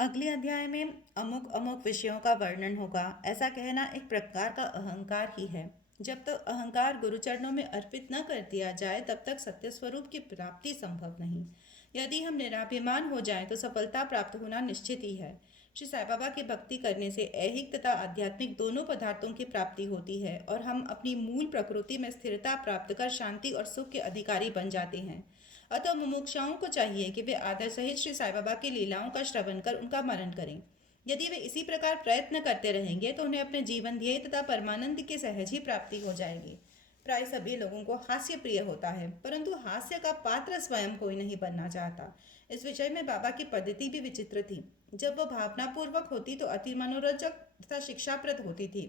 अगले अध्याय में अमुक अमुक विषयों का वर्णन होगा। ऐसा कहना एक प्रकार का अहंकार ही है। जब तक अहंकार गुरुचरणों में अर्पित न कर दिया जाए तब तक सत्य स्वरूप की प्राप्ति संभव नहीं। यदि हम निराभिमान हो जाएं तो सफलता प्राप्त होना निश्चित ही है। श्री साईं बाबा की भक्ति करने से ऐहिक तथा आध्यात्मिक दोनों पदार्थों की प्राप्ति होती है और हम अपनी मूल प्रकृति में स्थिरता प्राप्त कर शांति और सुख के अधिकारी बन जाते हैं। अतः मुमुक्षुओं को चाहिए कि वे आदर सहित श्री साईं बाबा की लीलाओं का श्रवण कर उनका मनन करें। यदि वे इसी प्रकार प्रयत्न करते रहेंगे तो उन्हें अपने जीवन ध्येय तथा परमानंद की सहज ही प्राप्ति हो जाएगी। प्राय सभी लोगों को हास्य प्रिय होता है, परंतु हास्य का पात्र स्वयं कोई नहीं बनना चाहता। इस विषय में बाबा की पद्धति भी विचित्र थी। जब वह भावनापूर्वक होती तो अति मनोरंजक तथा शिक्षाप्रद होती थी।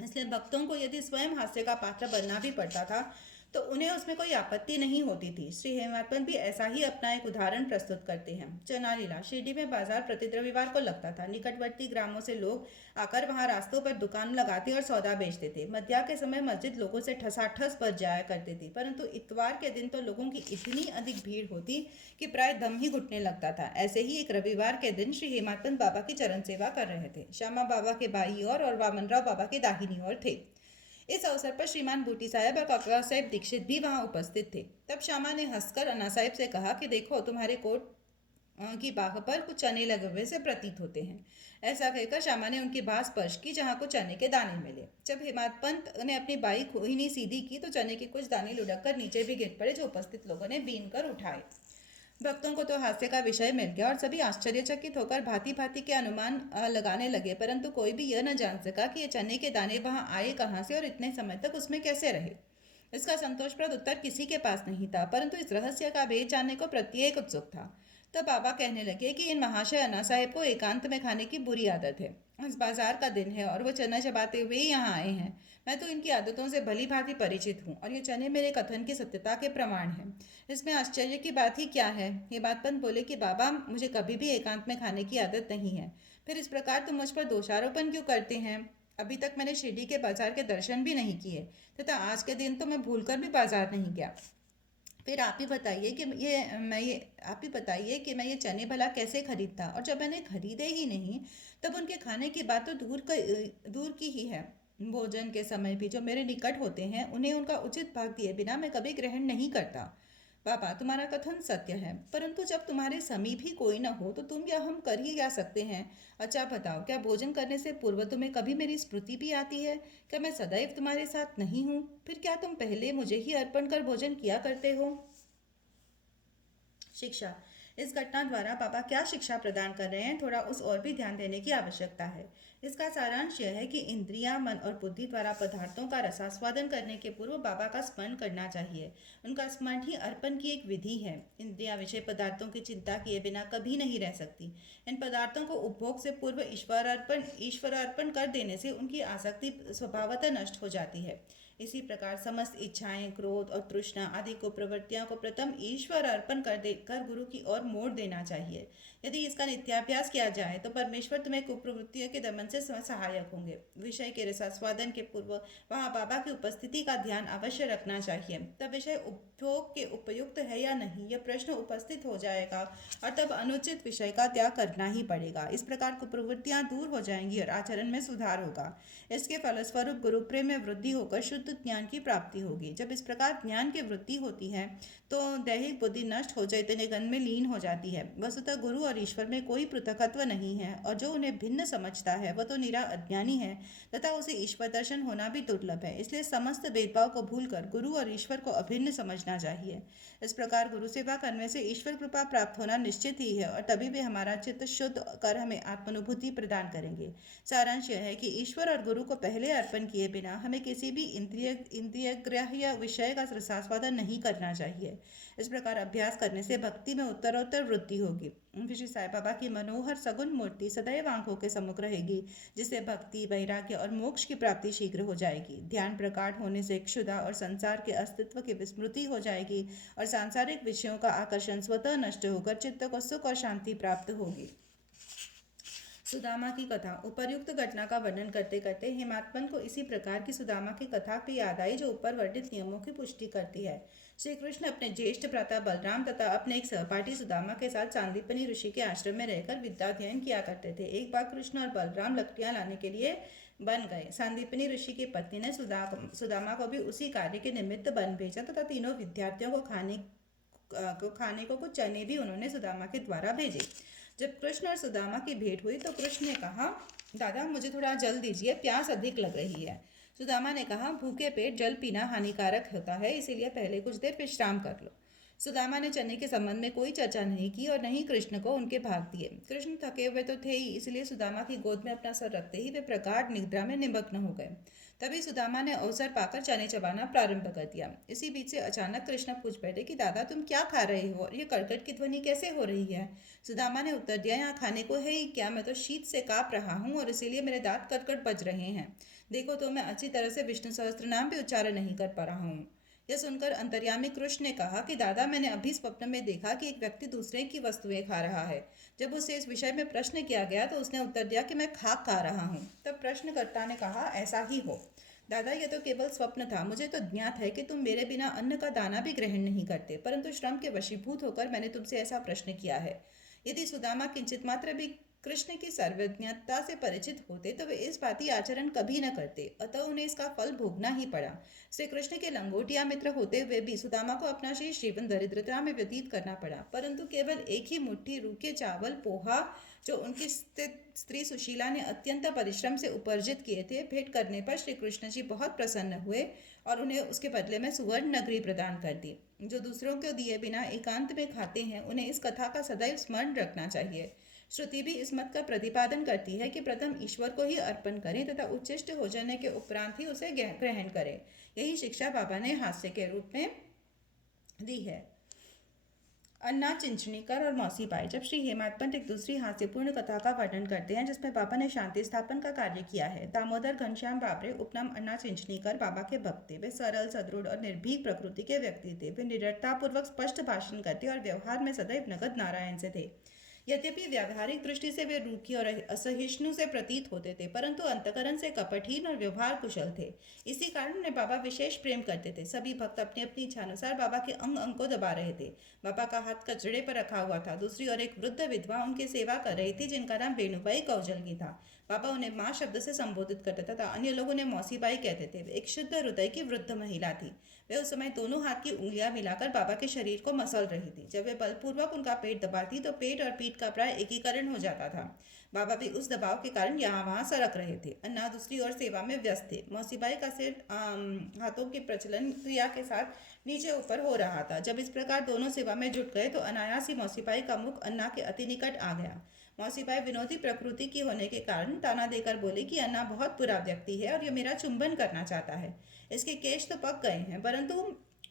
इसलिए भक्तों को यदि स्वयं हास्य का पात्र बनना भी पड़ता था तो उन्हें उसमें कोई आपत्ति नहीं होती थी। श्री हेमात्मन भी ऐसा ही अपना एक उदाहरण प्रस्तुत करते हैं। चना लीला शिरडी में बाजार प्रति रविवार को लगता था। निकटवर्ती ग्रामों से लोग आकर वहां रास्तों पर दुकान लगाते और सौदा बेचते थे। मध्या के समय मस्जिद लोगों से ठसाठस बच जाया करती थी, परंतु इतवार के दिन तो लोगों की इतनी अधिक भीड़ होती कि प्राय दम ही घुटने लगता था। ऐसे ही एक रविवार के दिन श्री हेमात्मन बाबा की चरण सेवा कर रहे थे। श्यामा बाबा के बाई और वामनराव बाबा के दाहिनी ओर थे। इस अवसर पर श्रीमान बूटी साहब और काका साहब दीक्षित भी वहां उपस्थित थे। तब श्यामा ने हंसकर अन्ना साहब से कहा कि देखो, तुम्हारे कोट की बाह पर कुछ चने लगे हुए से प्रतीत होते हैं। ऐसा कहकर श्यामा ने उनकी बाह स्पर्श की जहां कुछ चने के दाने मिले। जब हेमाद पंत ने अपनी बाई खोहिनी सीधी की तो चने के कुछ दाने लुढ़क कर नीचे भी गिर पड़े, जो उपस्थित लोगों ने बीन कर उठाए। भक्तों को तो हास्य का विषय मिल गया और सभी आश्चर्यचकित होकर भांति भांति के अनुमान लगाने लगे, परंतु कोई भी यह न जान सका कि ये चने के दाने वहां आए कहाँ से और इतने समय तक उसमें कैसे रहे। इसका संतोषप्रद उत्तर किसी के पास नहीं था, परंतु इस रहस्य का भेद जानने को प्रत्येक उत्सुक था। तब बाबा कहने लगे कि इन महाशय अन्ना साहेब को एकांत में खाने की बुरी आदत है। आज बाजार का दिन है और वो चना चबाते हुए ही यहाँ आए हैं। मैं तो इनकी आदतों से भली भांति परिचित हूँ और ये चने मेरे कथन की सत्यता के प्रमाण हैं। इसमें आश्चर्य की बात ही क्या है। ये बातपन बोले कि बाबा, मुझे कभी भी एकांत में खाने की आदत नहीं है। फिर इस प्रकार तुम मुझ पर दोषारोपण क्यों करते हैं? अभी तक मैंने शिरडी के बाजार के दर्शन भी नहीं किए तथा आज के दिन तो मैं भूलकर भी बाजार नहीं गया। फिर आप ही बताइए कि मैं ये चने भला कैसे खरीदता, और जब मैंने खरीदे ही नहीं तब उनके खाने की बात तो दूर की ही है। भोजन के समय भी जो मेरे निकट होते हैं उन्हें उनका उचित भाग दिए बिना मैं कभी ग्रहण नहीं करता। पापा, तुम्हारा कथन सत्य है, परंतु जब तुम्हारे समीप ही कोई न हो तो तुम या हम कर ही क्या सकते हैं। अच्छा बताओ, क्या भोजन करने से पूर्व तुम्हें कभी मेरी स्मृति भी आती है? क्या मैं सदैव तुम्हारे साथ नहीं हूँ? फिर क्या तुम पहले मुझे ही अर्पण कर भोजन किया करते हो? शिक्षा। इस घटना द्वारा पापा क्या शिक्षा प्रदान कर रहे हैं, थोड़ा उस ओर भी ध्यान देने की आवश्यकता है। इसका सारांश यह है कि इंद्रियां, मन और बुद्धि द्वारा पदार्थों का रसास्वादन करने के पूर्व बाबा का स्मरण करना चाहिए। उनका स्मरण ही अर्पण की एक विधि है। इंद्रियां विषय पदार्थों की चिंता किए बिना कभी नहीं रह सकती। इन पदार्थों को उपभोग से पूर्व ईश्वर अर्पण कर देने से उनकी आसक्ति स्वभावतः नष्ट हो जाती है। इसी प्रकार समस्त इच्छाएं, क्रोध और तृष्णा आदि को प्रवृत्तियों को प्रथम ईश्वर अर्पण कर देकर गुरु की ओर मोड़ देना चाहिए। यदि इसका नित्याभ्यास किया जाए तो परमेश्वर तुम्हें कुप्रवृत्तियों के दमन से सहायक होंगे। विषय के रसास्वादन के पूर्व वहाँ बाबा की उपस्थिति का ध्यान अवश्य रखना चाहिए। तब विषय उपभोग के उपयुक्त है या नहीं, यह प्रश्न उपस्थित हो जाएगा और तब अनुचित विषय का त्याग करना ही पड़ेगा। इस प्रकार कुप्रवृत्तियां दूर हो जाएंगी और आचरण में सुधार होगा। इसके फलस्वरूप गुरु प्रेम में वृद्धि होकर शुद्ध ज्ञान की प्राप्ति होगी। जब इस प्रकार ज्ञान की वृद्धि होती है तो दैहिक बुद्धि नष्ट हो चैतन्यगण में लीन हो जाती है। वस्तुतः गुरु और ईश्वर में कोई पृथकत्व नहीं है और जो उन्हें भिन्न समझता है वह तो निरा अज्ञानी है तथा उसे ईश्वर दर्शन होना भी दुर्लभ है। इसलिए समस्त भेदभाव को भूलकर गुरु और ईश्वर को अभिन्न समझना चाहिए। इस प्रकार गुरु सेवा करने से ईश्वर कृपा प्राप्त होना निश्चित ही है और तभी वे हमारा चित्त शुद्ध कर हमें आत्मानुभूति प्रदान करेंगे। सारांश यह है कि ईश्वर और गुरु को पहले अर्पण किए बिना हमें किसी भी इंद्रिय ग्राह्य विषय का रसास्वादन नहीं करना चाहिए। इस प्रकार अभ्यास करने से भक्ति में उत्तरोत्तर वृद्धि होगी। श्री साईं बाबा की मनोहर सगुण मूर्ति सदैव आंखों के सम्मुख रहेगी, जिससे भक्ति, वैराग्य और मोक्ष की प्राप्ति शीघ्र हो जाएगी। ध्यान प्रकाट होने से क्षुधा और संसार के अस्तित्व की विस्मृति हो जाएगी और सांसारिक विषयों का आकर्षण स्वतः नष्ट होकर चित्त को सुख और शांति प्राप्त होगी। सुदामा की कथा। उपर्युक्त घटना का वर्णन करते करते हेमात्मन को इसी प्रकार की सुदामा की कथा भी याद आई, जो ऊपर वर्णित नियमों की पुष्टि करती है। श्री कृष्ण अपने ज्येष्ठ भ्राता बलराम तथा अपने एक सहपाठी सुदामा के साथ सांदीपनि ऋषि के आश्रम में रहकर विद्याध्ययन किया करते थे। एक बार कृष्ण और बलराम लकड़ियां लाने के लिए बन गए। सांदीपनि ऋषि की पत्नी ने सुदामा को भी उसी कार्य के निमित्त बन भेजा तथा तीनों विद्यार्थियों को खाने को कुछ चने भी उन्होंने सुदामा के द्वारा भेजे। जब कृष्ण और सुदामा की भेंट हुई तो कृष्ण ने कहा, दादा मुझे थोड़ा जल दीजिए, प्यास अधिक लग रही है। सुदामा ने कहा, भूखे पेट जल पीना हानिकारक होता है, इसीलिए पहले कुछ देर विश्राम कर लो। सुदामा ने चने के संबंध में कोई चर्चा नहीं की और नहीं कृष्ण को उनके भाग दिए। कृष्ण थके हुए तो थे ही, इसलिए सुदामा की गोद में अपना सर रखते ही वे प्रगाढ़ निद्रा में निमग्न हो गए। तभी सुदामा ने अवसर पाकर चने चबाना प्रारंभ कर दिया। इसी बीच से अचानक कृष्ण पूछ बैठे कि दादा तुम क्या खा रहे हो और ये कड़कड़ की ध्वनि कैसे हो रही है। सुदामा ने उत्तर दिया, यहाँ खाने को है ही क्या, मैं तो शीत से काँप रहा हूँ और इसीलिए मेरे दांत कड़कड़ बज रहे हैं। देखो तो मैं अच्छी तरह से विष्णु सहस्त्र नाम भी उच्चारण नहीं कर पा रहा हूँ। यह सुनकर अंतर्यामी कृष्ण ने कहा कि दादा मैंने अभी स्वप्न में देखा कि एक व्यक्ति दूसरे की वस्तुएं खा रहा है। जब उससे इस विषय में प्रश्न किया गया तो उसने उत्तर दिया कि मैं खाक खा रहा हूँ। तब प्रश्नकर्ता ने कहा, ऐसा ही हो दादा, यह तो केवल स्वप्न था। मुझे तो ज्ञात है कि तुम मेरे बिना अन्न का दाना भी ग्रहण नहीं करते, परंतु श्रम के वशीभूत होकर मैंने तुमसे ऐसा प्रश्न किया है। यदि सुदामा किंचित मात्र भी कृष्ण की सर्वज्ञता से परिचित होते तो वे इस भांति आचरण कभी न करते, अतः उन्हें इसका फल भोगना ही पड़ा। श्री कृष्ण के लंगोटिया मित्र होते हुए भी सुदामा को अपना शेष जीवन दरिद्रता में व्यतीत करना पड़ा, परंतु केवल एक ही मुट्ठी रूखे चावल पोहा जो उनकी स्त्री सुशीला ने अत्यंत परिश्रम से उपार्जित किए थे, भेंट करने पर श्री कृष्ण जी बहुत प्रसन्न हुए और उन्हें उसके बदले में सुवर्ण नगरी प्रदान कर दी। जो दूसरों को दिए बिना एकांत में खाते हैं, उन्हें इस कथा का सदैव स्मरण रखना चाहिए। श्रुति भी इस मत का प्रतिपादन करती है कि प्रथम ईश्वर को ही अर्पण करें तथा उच्चिष्ट हो जाने के उपरांत ही उसे ग्रहण करें। यही शिक्षा बाबा ने हास्य के रूप में दी है। अन्ना चिंचनीकर और मौसी बाई। जब श्री हेमंत पंत एक दूसरी हास्यपूर्ण कथा का वर्णन करते हैं जिसमें बाबा ने शांति स्थापन का कार्य किया है। दामोदर घनश्याम बाबरे उपनाम अन्ना चिंचनीकर बाबा के भक्त थे। वे सरल सदृढ़ और निर्भीक प्रकृति के व्यक्ति थे। वे निडरतापूर्वक स्पष्ट भाषण करते और व्यवहार में सदैव नगद नारायण से थे। यद्यपि व्यावहारिक दृष्टि से वे रूखी और असहिष्णु से प्रतीत होते थे, परंतु अंतकरण से कपटहीन और व्यवहार कुशल थे। इसी कारण उन्हें बाबा विशेष प्रेम करते थे। सभी भक्त अपनी अपनी इच्छानुसार बाबा के अंग अंग को दबा रहे थे। बाबा का हाथ कचड़े पर रखा हुआ था। दूसरी ओर एक वृद्ध विधवा उनकी सेवा कर रही थी जिनका नाम वेणुबाई कौजलगी था। बाबा उन्हें माँ शब्द से संबोधित करते तथा अन्य लोग उन्हें मौसीबाई कहते थे। वे एक शुद्ध हृदय की वृद्ध महिला थी। वे उस समय दोनों हाथ की उंगलियां मिलाकर बाबा के शरीर को मसल रही थी। जब वे बलपूर्वक उनका पेट दबाती तो पेट और पीठ का प्राय एकीकरण हो जाता था। बाबा भी उस दबाव के कारण यहाँ वहाँ सरक रहे थे। अन्ना दूसरी ओर सेवा में व्यस्त थे। मौसीबाई का सिर हाथों की प्रचलन क्रिया के साथ नीचे ऊपर हो रहा था। जब इस प्रकार दोनों सेवा में जुट गए तो अनायास ही मौसीबाई का मुख अन्ना के अति निकट आ गया। मौसीबाई विनोदी प्रकृति की होने के कारण ताना देकर बोली कि अन्ना बहुत बुरा व्यक्ति है और ये मेरा चुंबन करना चाहता है। इसके केश तो पक गए हैं, परंतु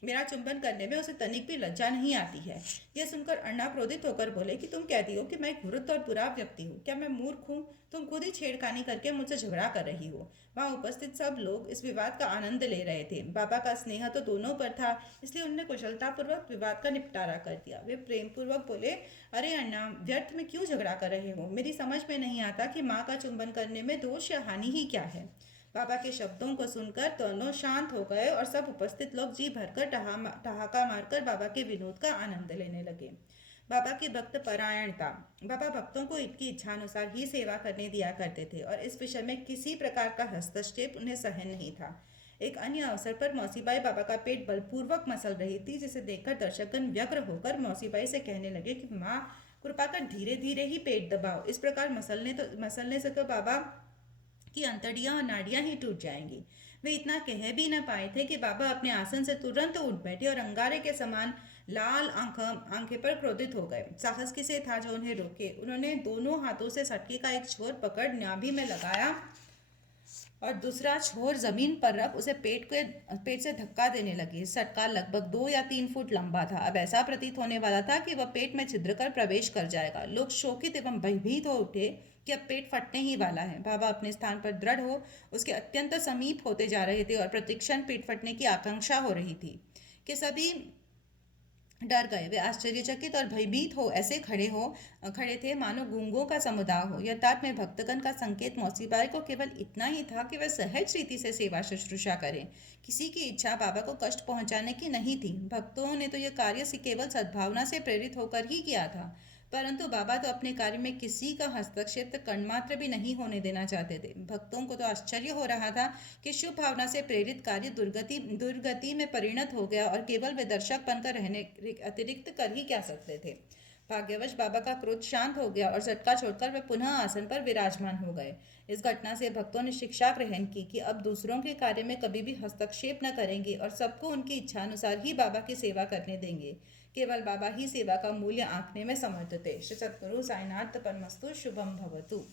मेरा चुंबन करने में उसे तनिक भी लज्जा नहीं आती है। यह सुनकर अन्ना क्रोधित होकर बोले कि तुम कहती हो कि मैं एक वृद्ध और बुरा व्यक्ति हूँ। क्या मैं मूर्ख हूँ? तुम खुद ही छेड़खानी करके मुझसे झगड़ा कर रही हो। वहाँ उपस्थित सब लोग इस विवाद का आनंद ले रहे थे। बाबा का स्नेह तो दोनों पर था, इसलिए उन्होंने कुशलतापूर्वक विवाद का निपटारा कर दिया। वे प्रेमपूर्वक बोले, अरे अन्ना, व्यर्थ में क्यों झगड़ा कर रहे हो? मेरी समझ में नहीं आता कि माँ का चुंबन करने में दोष या हानि ही क्या है। बाबा के शब्दों को सुनकर दोनों शांत हो गए और सब उपस्थित लोग जी भरकर ठहाका मारकर बाबा के विनोद का आनंद लेने लगे। बाबा की भक्त परायणता। बाबा भक्तों को इनकी इच्छानुसार ही सेवा करने दिया करते थे और इस विषय में किसी प्रकार का हस्तक्षेप उन्हें सहन नहीं था। एक अन्य अवसर पर मौसीबाई बाबा का पेट बलपूर्वक मसल रही थी, जिसे देखकर दर्शकगण व्यग्र होकर मौसीबाई से कहने लगे कि माँ, कृपा कर धीरे धीरे ही पेट दबाओ। इस प्रकार मसलने से तो बाबा की अंतड़ियां और नाड़ियां ही टूट जाएंगी। वे इतना कह भी न पाए थे कि बाबा अपने आसन से तुरंत उठ बैठे और अंगारे के समान लाल आंखें पर क्रोधित हो गए। साहस किसे था जो उन्हें रोके? उन्होंने दोनों हाथों से सटकी का एक छोर पकड़ नाभि में लगाया और दूसरा छोर जमीन पर रख उसे पेट से धक्का देने लगी। सटका लगभग 2 या 3 फुट लंबा था। अब ऐसा प्रतीत होने वाला था कि वह पेट में छिद्र कर प्रवेश कर जाएगा। लोग शोकित एवं भयभीत हो उठे कि अब पेट फटने ही वाला है। बाबा अपने स्थान पर दृढ़ हो उसके अत्यंत समीप होते जा रहे थे और प्रतिक्षण पेट फटने की आकांक्षा हो रही थी कि सभी डर गए। वे आश्चर्यचकित और भयभीत हो ऐसे खड़े थे मानो गूंगों का समुदाय हो। यथार्थ में भक्तगण का संकेत मौसी बाई को केवल इतना ही था कि वे सहज रीति से सेवा शुश्रूषा करें। किसी की इच्छा बाबा को कष्ट पहुंचाने की नहीं थी। भक्तों ने तो यह कार्य से केवल सद्भावना से प्रेरित होकर ही किया था, परंतु बाबा तो अपने कार्य में किसी का हस्तक्षेप कणमात्र भी नहीं होने देना चाहते थे। भक्तों को तो आश्चर्य हो रहा था कि शुभ भावना से प्रेरित कार्य दुर्गति में परिणत हो गया और केवल वे दर्शक बनकर रहने अतिरिक्त कर ही क्या सकते थे। भाग्यवश बाबा का क्रोध शांत हो गया और झटका छोड़कर वे पुनः आसन पर विराजमान हो गए। इस घटना से भक्तों ने शिक्षा ग्रहण की कि अब दूसरों के कार्य में कभी भी हस्तक्षेप न करेंगे और सबको उनकी इच्छा अनुसार ही बाबा की सेवा करने देंगे। केवल बाबा ही सेवा का मूल्य आंकने में समर्थ थे। श्री सद्गुरु साईनाथ परमस्तु। शुभम भवतु।